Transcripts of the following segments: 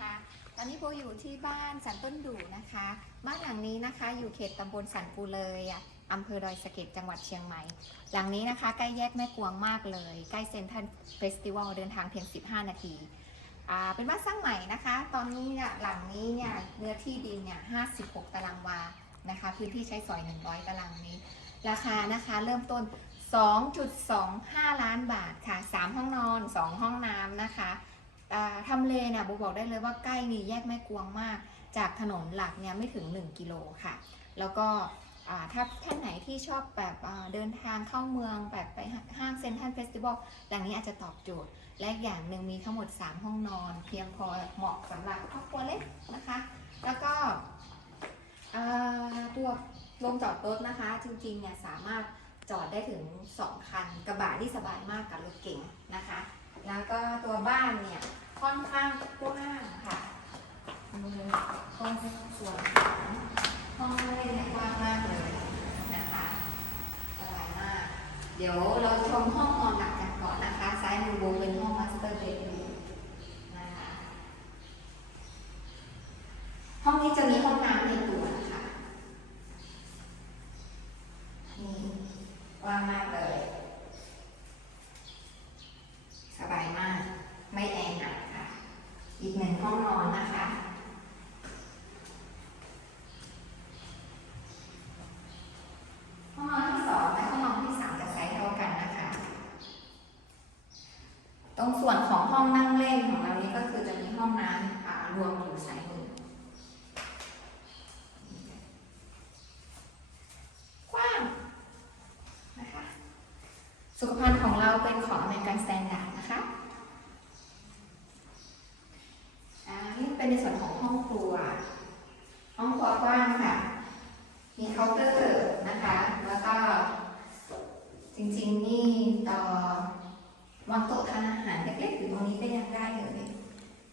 นะคะ ตอนนี้โบอยู่ที่บ้านสันต้นดูนะคะ บ้านหลังนี้นะคะ อยู่เขตตำบลสันปูเลยอะอำเภอดอยสะเก็ดจังหวัดเชียงใหม่ หลังนี้นะคะ ใกล้แยกแม่กวงมากเลย ใกล้เซ็นทรัลเฟสติวัลเดินทางเพียง 15 นาทีอ่าเป็นบ้านสร้างใหม่นะคะ ตอนนี้เนี่ยหลังนี้เนี่ยเนื้อที่ดินเนี่ย 56 ตารางวา นะคะ พื้นที่ใช้สอย 100 ตารางเมตร ราคานะคะเริ่มต้น 2.25 ล้านบาทค่ะ 3 ห้องนอน 2 ห้องน้ำนะคะ ทำเลเนี่ยโบบอกได้เลยว่าใกล้นี่แยกแม่กวงมาก จากถนนหลักเนี่ยไม่ถึง 1 กิโลค่ะ แล้วก็ถ้าท่านไหนที่ชอบแบบเดินทางเข้าเมืองแบบไปห้างเซ็นทรัลเฟสติวัลหลังนี้อาจจะตอบโจทย์ และอย่างหนึ่งมีทั้งหมด 3 ห้องนอน เพียงพอเหมาะสำหรับครอบครัวเล็กนะคะ แล้วก็ตัวโรงจอดรถนะคะ จริงๆเนี่ยสามารถจอดได้ถึง 2 คัน กระบะที่สบายมากกับรถเก๋งนะคะ แล้วก็ตัวบ้านเนี่ยค่อนข้างกว้างค่ะมือตรงส่วนของห้องเล่นเนี่ยกว้างมากเลยนะคะสบายมาก เดี๋ยวเราชมห้องนอนหลักกันก่อนนะคะ ซ้ายมือโบเป็นห้องมาสเตอร์เบดรูมนะคะ ห้องนี้จะมีห้องน้ำในตัวนะคะ นี่วางมากเลย สบายมาก ไม่แออัดค่ะ อีกหนึ่งห้องนอนนะคะ ห้องนอนที่สองและห้องนอนที่สามจะไซส์เท่ากันนะคะ ตรงส่วนของห้องนั่งเล่นของเรานี้ก็คือจะมีห้องน้ำอ่ารวมอยู่ สายมือกว้างนะคะสุขภัณฑ์ของเราเป็นของอเมริกันสแตนดาร์ดนะคะอ่านี่เป็นในส่วนของห้องครัว ห้องครัวกว้างค่ะ มีเคาน์เตอร์นะคะ แล้วก็จริงๆนี่ต่อวางโต๊ะทานอาหารเล็กๆอยู่ตรงนี้ก็ยังได้เลย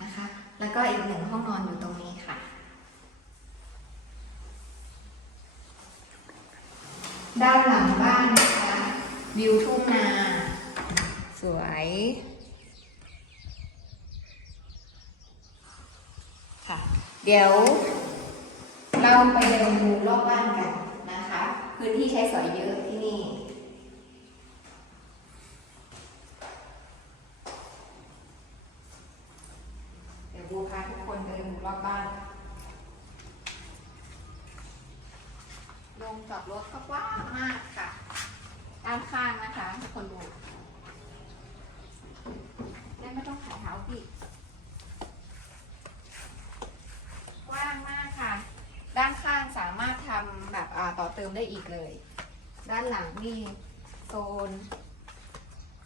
นะคะ แล้วก็ อีกหนึ่งห้องนอนอยู่ตรงนี้ค่ะ ด้านหลังบ้านนะคะ วิวทุ่งนา สวย ค่ะ เดี๋ยว เราไปเดินดูรอบบ้านกันนะคะ พื้นที่ใช้สอยเยอะที่นี่ เดี๋ยวบูพาทุกคนเดินดูรอบบ้าน ลงจอดรถก็กว้างมากค่ะ ด้านข้างนะคะ ทุกคนดูได้ไม่ต้องขายเท้าปิดกว้างมากค่ะ ด้านข้างสามารถทำแบบต่อเติมได้อีกเลย ด้านหลังนี่โซน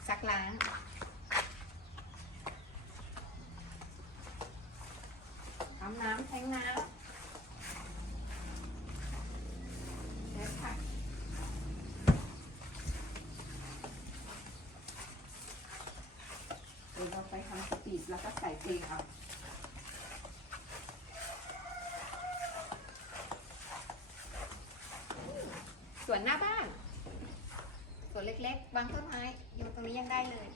ซักล้าง ทำ น้ำแทงน้ำเดี๋ยวค่ะเดี๋ยวเราไปทำสปีดแล้วก็ใส่เพลงเอาส่วนหน้าบ้านส่วนเล็กๆวางต้นไม้อยู่ตรงนี้ยังได้เลย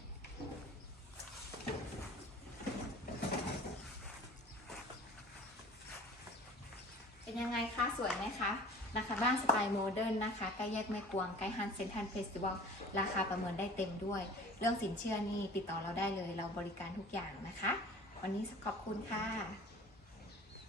เป็นยังไงคะ สวยไหมคะนะคะบ้านสไตล์โมเดิร์นนะคะใกล้แยกแม่กวงใกล้ฮันเซนทันเฟสติวัลราคาประเมินได้เต็มด้วย เรื่องสินเชื่อนี่ติดต่อเราได้เลย เราบริการทุกอย่างนะคะ วันนี้ขอบคุณค่ะ